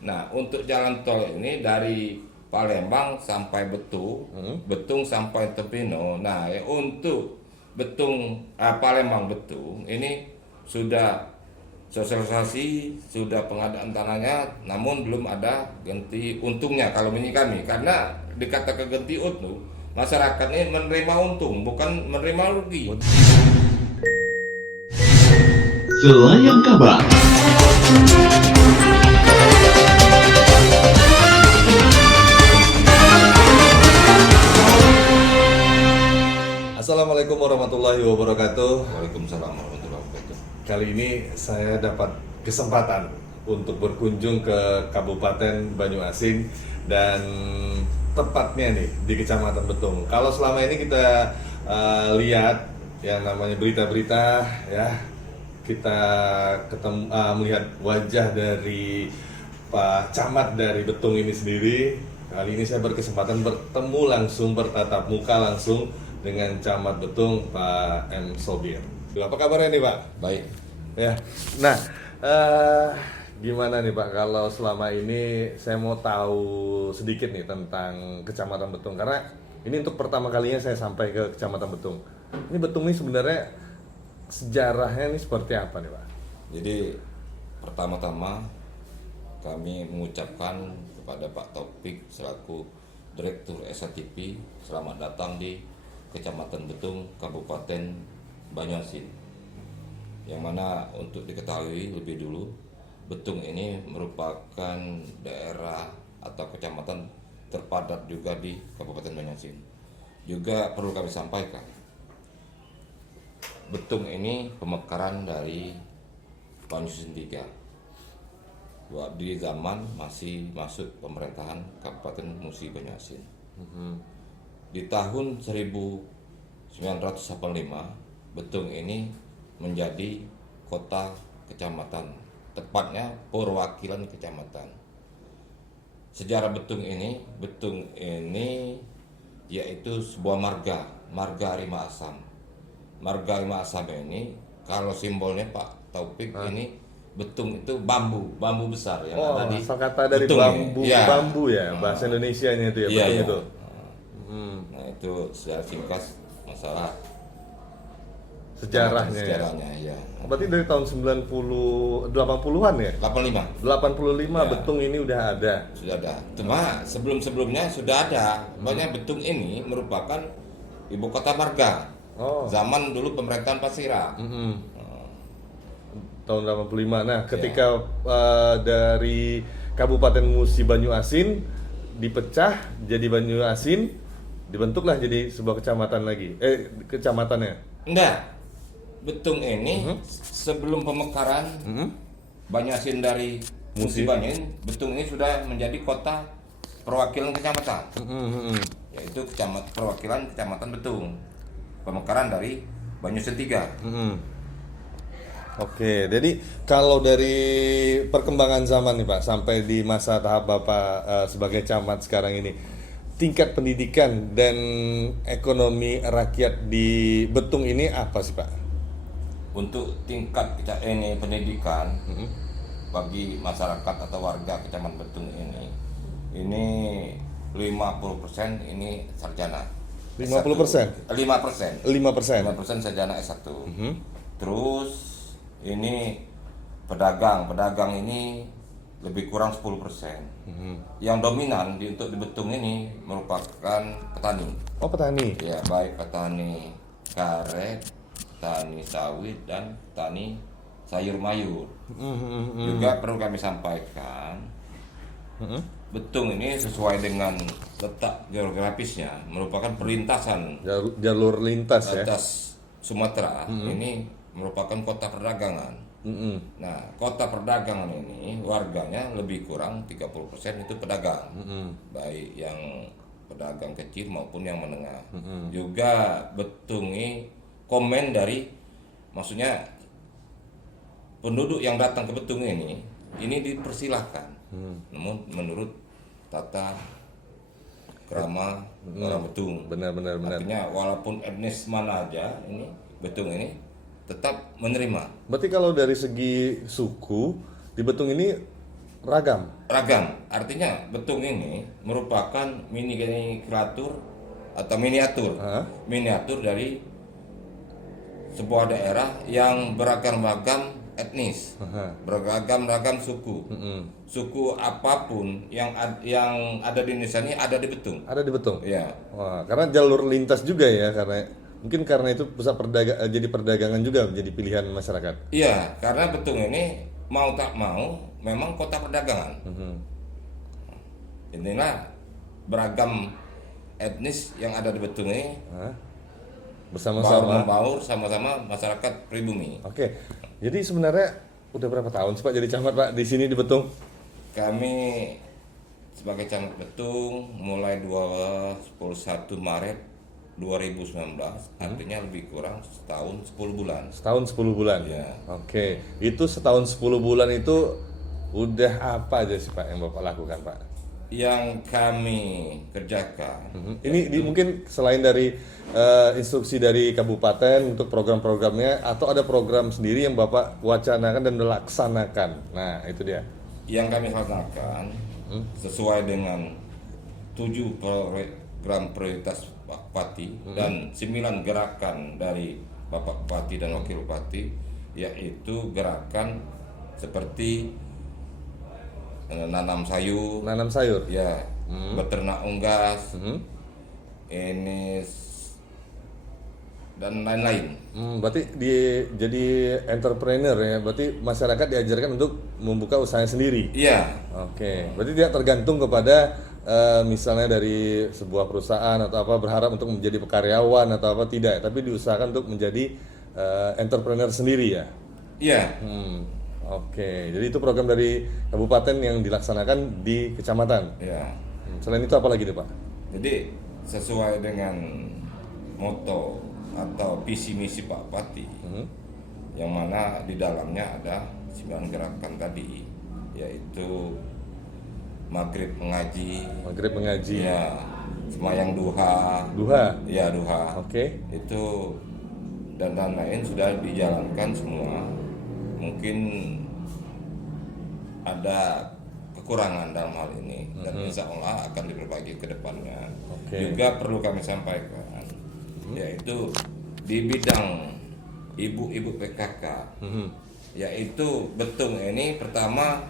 Nah, untuk jalan tol ini dari Palembang sampai Betung, Betung sampai Tepino. Nah, untuk Palembang Betung ini sudah sosialisasi, sudah pengadaan tanahnya, namun belum ada ganti untungnya kalau menurut kami. Karena dikatakan ganti untung, masyarakat ini menerima untung, bukan menerima rugi. Selayang Kabar. Assalamualaikum warahmatullahi wabarakatuh. Waalaikumsalam warahmatullahi wabarakatuh. Kali ini saya dapat kesempatan untuk berkunjung ke Kabupaten Banyuasin dan tepatnya nih di Kecamatan Betung. Kalau selama ini kita lihat yang namanya berita-berita ya, kita melihat wajah dari Pak Camat dari Betung ini sendiri. Kali ini saya berkesempatan bertemu langsung, bertatap muka langsung dengan Camat Betung, Pak M. Sobir. Apa kabarnya nih, Pak? Baik. Ya. Nah, gimana nih, Pak, kalau selama ini saya mau tahu sedikit nih tentang Kecamatan Betung, karena ini untuk pertama kalinya saya sampai ke Kecamatan Betung. Ini Betung ini sebenarnya sejarahnya ini seperti apa nih, Pak? Jadi pertama-tama kami mengucapkan kepada Pak Taufik selaku Direktur SATP selamat datang di Kecamatan Betung, Kabupaten Banyuasin. Yang mana untuk diketahui lebih dulu, Betung ini merupakan daerah atau kecamatan terpadat juga di Kabupaten Banyuasin. Juga perlu kami sampaikan, Betung ini pemekaran dari Banyuasin 3. Di zaman masih masuk pemerintahan Kabupaten Musi Banyuasin. Di tahun 1985, Betung ini menjadi kota kecamatan, tepatnya perwakilan kecamatan. Sejarah Betung ini yaitu sebuah marga Rima Asam. Marga Rima Asam ini kalau simbolnya Pak Taufik ini Betung itu bambu besar yang ada di asal kata dari Betung bambu, ya. bambu ya, bahasa Indonesianya itu ya, Iya, Betung iya. itu. Nah, itu secara singkat masalah Sejarahnya. sejarahnya ya. Berarti dari tahun 80-an ya? 85 85 Ya. Betung ini udah ada. sudah ada. Cuma sebelumnya sudah ada. Banyak Betung ini merupakan ibu kota marga. Oh. Zaman dulu pemerintahan Pasira. Tahun 85. Nah, ketika dari Kabupaten Musi Banyuasin dipecah jadi Banyuasin, dibentuklah jadi sebuah kecamatan lagi. Kecamatannya. Enggak. Betung ini sebelum pemekaran Banyuasin dari Musi Banyuasin, Betung ini sudah menjadi kota perwakilan kecamatan. Yaitu perwakilan kecamatan Betung. Pemekaran dari Banyuasin 3. Oke, jadi kalau dari perkembangan zaman nih Pak, sampai di masa tahap Bapak sebagai camat sekarang ini, tingkat pendidikan dan ekonomi rakyat di Betung ini apa sih Pak? Untuk tingkat pendidikan bagi masyarakat atau warga Kecamatan Betung ini 50% ini sarjana. 50%? 5%. 5%. 5% sarjana S1. Terus ini pedagang ini lebih kurang 10%. Yang dominan untuk di Betung ini merupakan petani. Oh, petani. Ya, baik petani karet, petani sawit dan petani sayur mayur. Juga perlu kami sampaikan, Betung ini sesuai dengan letak geografisnya merupakan perlintasan Jalur lintas ya. atas Sumatera. Ini merupakan kota perdagangan. Nah, kota perdagangan ini warganya lebih kurang 30% itu pedagang. Baik yang pedagang kecil maupun yang menengah. Juga Betung ini komen dari, maksudnya penduduk yang datang ke Betung ini dipersilahkan. Namun menurut tata krama orang Betung. Benar. Artinya walaupun etnis mana aja ini Betung ini tetap menerima. Berarti kalau dari segi suku di Betung ini Ragam. Ragam, artinya betung ini merupakan miniatur atau miniatur, Hah? miniatur dari sebuah daerah yang beragam-ragam etnis, Aha. beragam-ragam suku. Mm-mm. Suku apapun yang ada di Indonesia ini ada di Betung. Ada di Betung. Ya, Wah, karena jalur lintas juga ya, karena itu pusat jadi perdagangan juga menjadi pilihan masyarakat. iya, karena Betung ini mau tak mau memang kota perdagangan. Inilah beragam etnis yang ada di Betung ini Hah? baur Bersama-sama. membaur sama-sama masyarakat pribumi. Oke. Jadi sebenarnya udah berapa tahun sih Pak jadi camat Pak di sini di Betung? Kami sebagai camat Betung mulai 21 Maret 2019, artinya lebih kurang setahun 10 bulan. Setahun 10 bulan. Iya. Oke. Itu setahun 10 bulan itu udah apa aja sih Pak yang Bapak lakukan Pak? Yang kami kerjakan, Ini mungkin selain dari instruksi dari kabupaten untuk program-programnya atau ada program sendiri yang Bapak wacanakan dan dilaksanakan. Nah, itu dia. yang kami laksanakan sesuai dengan 7 program prioritas Pak Bupati dan 9 gerakan dari Bapak Bupati dan Wakil Bupati, yaitu gerakan seperti nanam sayur, Nanam sayur. ya, beternak unggas, Hmm. ini dan lain-lain. Berarti jadi entrepreneur ya. Berarti masyarakat diajarkan untuk membuka usahanya sendiri. Iya, Oke. Berarti tidak tergantung kepada misalnya dari sebuah perusahaan atau apa berharap untuk menjadi karyawan atau apa tidak, tapi diusahakan untuk menjadi entrepreneur sendiri ya. iya, Oke. Jadi itu program dari kabupaten yang dilaksanakan di kecamatan. iya. Selain itu apa lagi nih Pak? Jadi sesuai dengan moto atau visi misi Pak Bupati, yang mana di dalamnya ada 9 gerakan tadi, yaitu maghrib mengaji, Maghrib mengaji. ya, semayang duha, Duha. ya duha, Oke. itu dan lain-lain sudah dijalankan semua. Mungkin ada kekurangan dalam hal ini dan insya Allah akan diperbaiki ke depannya. Oke. Juga perlu kami sampaikan, yaitu di bidang ibu-ibu PKK, yaitu Betung ini pertama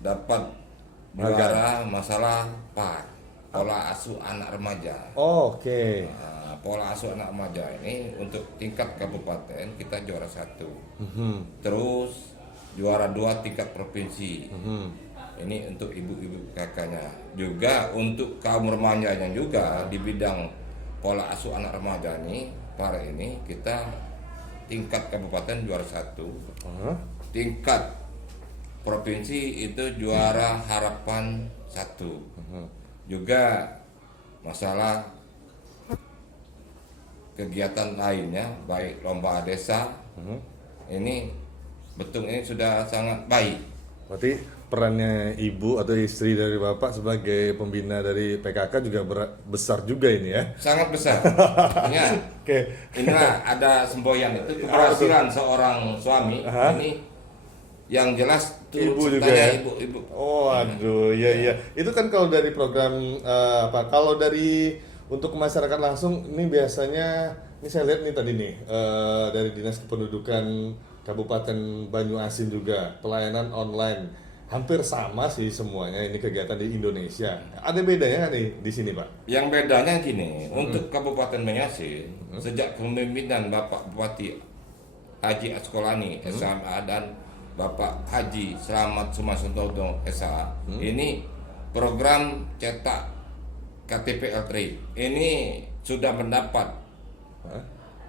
dapat juara masalah PAR, pola asuh anak remaja. Oke. Nah, pola asuh anak remaja ini untuk tingkat kabupaten kita juara 1, terus juara 2 tingkat provinsi. Ini untuk ibu-ibu kakaknya. Juga untuk kaum remajanya juga di bidang pola asuh anak remaja ini, para ini kita tingkat kabupaten juara 1, tingkat provinsi itu juara harapan 1. Juga masalah kegiatan lainnya baik lomba desa, ini Betung ini sudah sangat baik. Berarti perannya ibu atau istri dari bapak sebagai pembina dari PKK juga besar juga ini ya. Sangat besar. Ya, Oke. inilah ada semboyan itu keberhasilan seorang suami. Ini yang jelas itu Ibu juga tanya ya? ibu-ibu. Oh, aduh, iya. Itu kan kalau dari program kalau dari untuk masyarakat langsung ini biasanya ini saya lihat nih tadi nih dari Dinas Kependudukan Kabupaten Banyuasin juga pelayanan online hampir sama sih semuanya ini kegiatan di Indonesia. Ada bedanya nggak nih di sini Pak? Yang bedanya gini, untuk Kabupaten Banyuasin sejak kepemimpinan Bapak Bupati Haji Askolani SMA dan Bapak Haji Slamet Sumasuntodo SA, ini program cetak KTP L3 ini sudah mendapat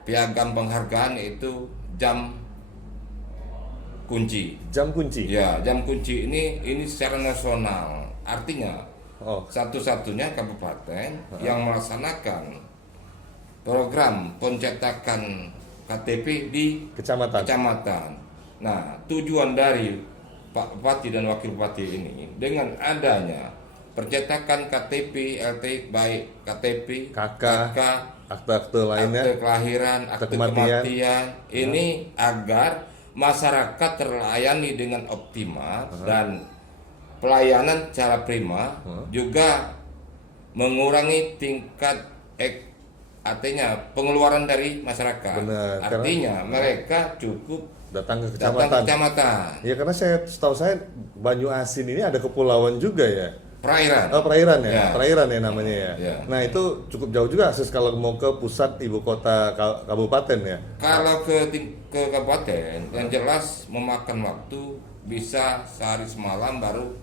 piagam penghargaan, yaitu jam kunci. Jam kunci. Ya, jam kunci ini secara nasional. Artinya Oh, satu-satunya kabupaten yang melaksanakan program pencetakan KTP di kecamatan. kecamatan. Nah, tujuan dari Pak Bupati dan Wakil Bupati ini dengan adanya percetakan KTP, LT, baik KTP, KK, akte akte lainnya. kelahiran, akte kematian. kematian, ini agar masyarakat terlayani dengan optimal dan pelayanan cara prima, juga mengurangi tingkat artinya pengeluaran dari masyarakat. Benar, Artinya mereka cukup datang ke datang ke kecamatan. Ya karena setahu saya Banyu Asin ini ada kepulauan juga ya. Perairan. Oh, perairan ya, Ya. perairan ya namanya ya. Ya. Nah itu cukup jauh juga akses kalau mau ke pusat ibu kota kabupaten ya. Kalau ke kabupaten, yang jelas memakan waktu bisa sehari semalam baru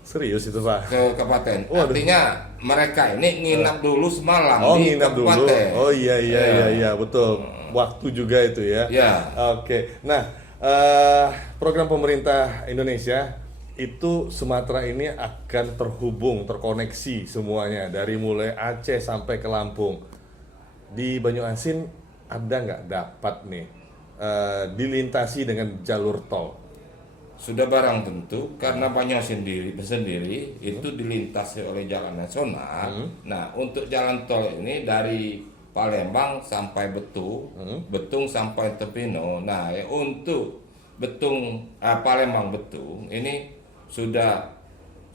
Serius itu Pak? ke kabupaten. Waduh. Artinya mereka ini nginap dulu semalam Oh di nginap dulu. kabupaten. Oh iya betul. Waktu juga itu ya. Ya. Oke. Nah program pemerintah Indonesia itu Sumatera ini akan terkoneksi semuanya dari mulai Aceh sampai ke Lampung. Di Banyu Asin ada nggak dapat nih dilintasi dengan jalur tol? Sudah barang tentu karena Banyuasin sendiri itu dilintasi oleh jalan nasional. Nah, untuk jalan tol ini dari Palembang sampai Betung sampai Tepino. Nah, untuk Palembang Betung ini sudah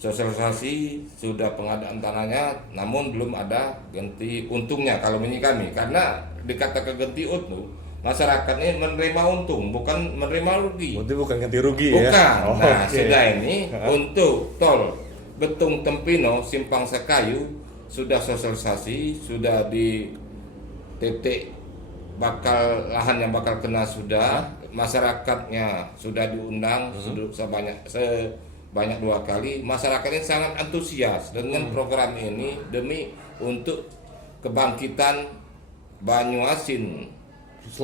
sosialisasi, sudah pengadaan tanahnya, namun belum ada ganti untungnya kalau menurut kami, karena dikatakan ganti untung, masyarakat ini menerima untung, bukan menerima rugi. Berarti bukan ganti rugi Bukan. ya? Nah, Oke. sudah ini untuk tol Betung Tempino Simpang Sekayu sudah sosialisasi, sudah di titik lahan yang bakal kena sudah, masyarakatnya sudah diundang sebanyak 2 kali. Masyarakat ini sangat antusias dengan program ini demi untuk kebangkitan Banyuasin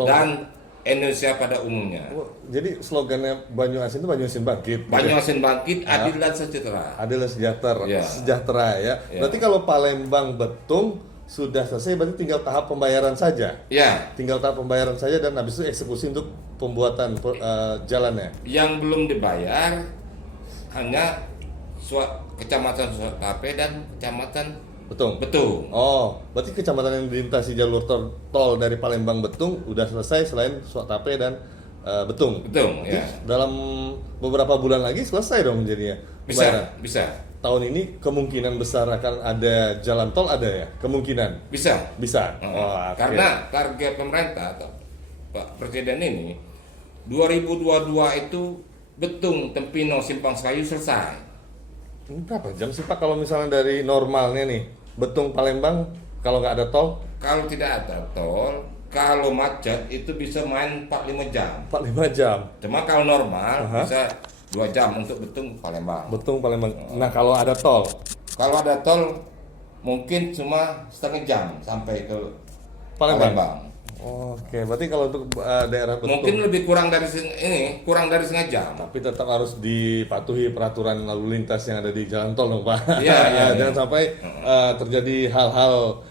dan Indonesia pada umumnya. Jadi slogannya Banyu Asin itu Banyu Asin bangkit. Banyuasin bangkit, adil dan sejahtera. Adil dan sejahtera. Ya. Sejahtera ya. Ya. Berarti kalau Palembang Betung sudah selesai, berarti tinggal tahap pembayaran saja. Ya, Tinggal tahap pembayaran saja dan habis itu eksekusi untuk pembuatan jalannya. yang belum dibayar hanya Kecamatan Suatape dan Kecamatan Betung. Oh, berarti kecamatan yang dilintasi jalur tol dari Palembang Betung udah selesai selain Suatape dan Betung. Betung, ya. Dalam beberapa bulan lagi selesai dong jadinya. pembayaran. Bisa. Tahun ini kemungkinan besar akan ada jalan tol ada ya? Kemungkinan. Bisa. Wah, oke. Karena target pemerintah atau Pak Presiden ini 2022 itu Betung Tempino Simpang Sekayu selesai. Ini berapa jam sih Pak kalau misalnya dari normalnya nih Betung Palembang kalau nggak ada tol? Kalau tidak ada tol, kalau macet itu bisa main 4-5 jam. 4-5 jam. Cuma kalau normal bisa 2 jam untuk Betung Palembang. Betung Palembang. Nah kalau ada tol? Kalau ada tol mungkin cuma setengah jam sampai ke Palembang. Oke, berarti kalau untuk daerah Betung Mungkin lebih kurang dari setengah jam. tapi tetap harus dipatuhi peraturan lalu lintas yang ada di jalan tol dong Pak. Iya. Jangan sampai terjadi hal-hal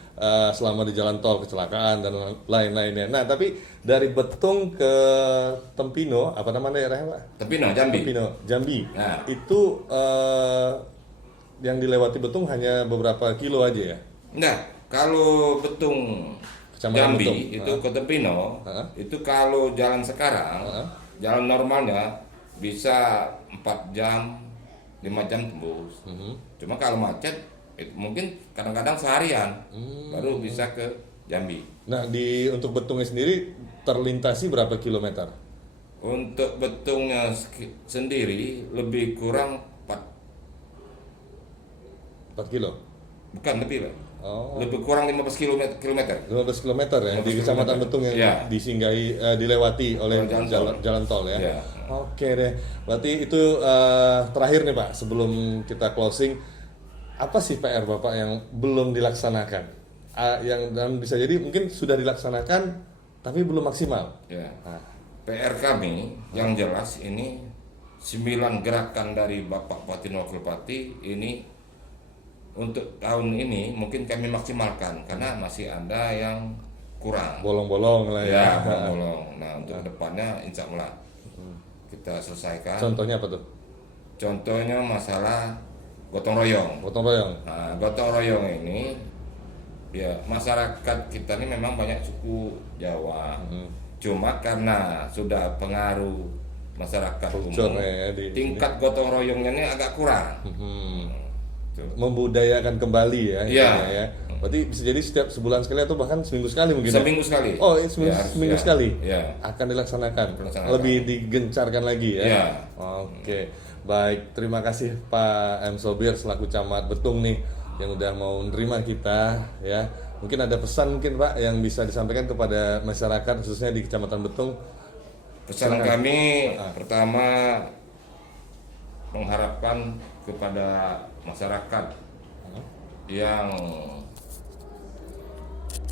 selama di jalan tol, kecelakaan dan lain-lainnya. Nah tapi dari Betung ke Tempino, apa nama daerahnya Pak? Tempino, Jambi. Nah. Itu yang dilewati Betung hanya beberapa kilo aja ya? Nah, kalau Betung Kecamatan Jambi Betung. itu ke Tempino, itu kalau jalan sekarang, jalan normalnya bisa 4 jam, 5 jam tembus. Cuma kalau macet, itu mungkin kadang-kadang seharian baru bisa ke Jambi. Nah untuk Betungnya sendiri terlintasi berapa kilometer? Untuk Betungnya sendiri lebih kurang 4 kilo? bukan lebih lah. Oh. Lebih kurang 15 kilometer. 15 km ya 15 di Kecamatan kilometer. Betung yang Ya. disinggahi dilewati oleh Jalan jalan tol ya. Ya. Oke deh. Berarti itu terakhir nih Pak sebelum kita closing, apa sih PR Bapak yang belum dilaksanakan? Dan bisa jadi mungkin sudah dilaksanakan tapi belum maksimal. Ya. Nah, PR kami yang jelas ini 9 gerakan dari Bapak Bupati dan Wakil Bupati ini untuk tahun ini mungkin kami maksimalkan karena masih ada yang kurang. bolong-bolong lah ya. Ya, bolong. Nah, untuk depannya insya Allah kita selesaikan. Contohnya apa tuh? Contohnya masalah gotong royong. Gotong royong. Nah, gotong royong ini ya masyarakat kita ini memang banyak suku Jawa. Cuma karena sudah pengaruh masyarakat Culture umum, ya di tingkat gotong royongnya ini agak kurang. Tuh. membudayakan kembali ya. Iya. intinya ya. Berarti bisa jadi setiap sebulan sekali atau bahkan seminggu sekali mungkin. ya? Seminggu sekali. Oh, ini seminggu, Ya, seminggu ya, sekali. ya. Akan dilaksanakan. Dilaksanakan. Lebih digencarkan lagi ya. Ya. Oke. Baik, terima kasih Pak M. Sobir selaku Camat Betung nih yang udah mau menerima kita ya. Mungkin ada pesan mungkin Pak yang bisa disampaikan kepada masyarakat khususnya di Kecamatan Betung. Pesan Silakan. kami pertama mengharapkan kepada masyarakat yang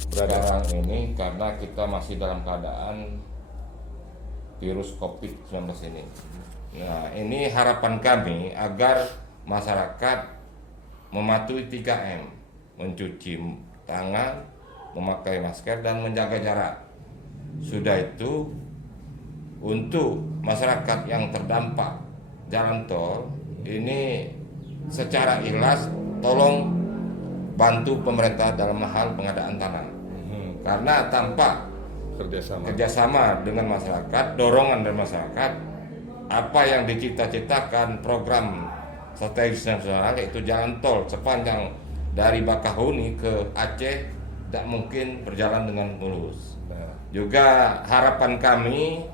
sekarang ini, karena kita masih dalam keadaan virus COVID-19 ini. Nah, ini harapan kami agar masyarakat mematuhi 3M, mencuci tangan, memakai masker, dan menjaga jarak. Sudah itu, untuk masyarakat yang terdampak jalan tol ini secara ikhlas tolong bantu pemerintah dalam hal pengadaan tanah. Karena tanpa kerjasama dengan masyarakat, dorongan dari masyarakat, apa yang dicita-citakan program strategis nasional yaitu jalan tol sepanjang dari Bakahuni ke Aceh tidak mungkin berjalan dengan mulus. Juga harapan kami,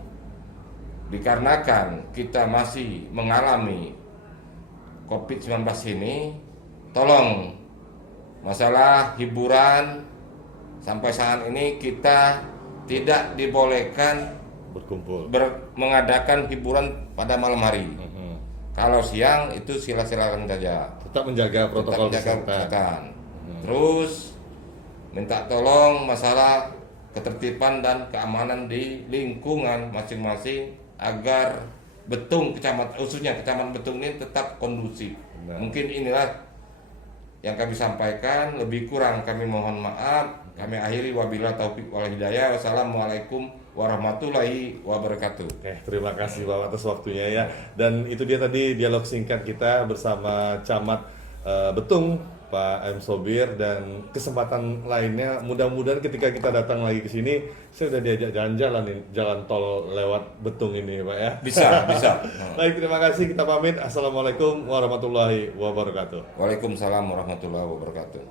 dikarenakan kita masih mengalami COVID-19 ini, tolong masalah hiburan sampai saat ini kita tidak dibolehkan Berkumpul. mengadakan hiburan pada malam hari. Kalau siang itu silakan saja. Tetap menjaga protokol Tetap menjaga kesehatan. kesehatan. Terus minta tolong masalah ketertiban dan keamanan di lingkungan masing-masing agar Betung, khususnya Kecamatan Betung ini tetap kondusif. Mungkin inilah yang kami sampaikan, lebih kurang kami mohon maaf. Kami akhiri, wabillahi taufik wal hidayah. Wassalamualaikum warahmatullahi wabarakatuh. Oke, terima kasih Bapak atas waktunya ya. Dan itu dia tadi dialog singkat kita bersama Camat Betung, Pak M. Sobir, dan kesempatan lainnya mudah-mudahan ketika kita datang lagi ke sini saya udah diajak jalan-jalan nih, jalan tol lewat Betung ini Pak ya. Bisa. Baik, terima kasih, kita pamit. Assalamualaikum warahmatullahi wabarakatuh. Waalaikumsalam warahmatullahi wabarakatuh.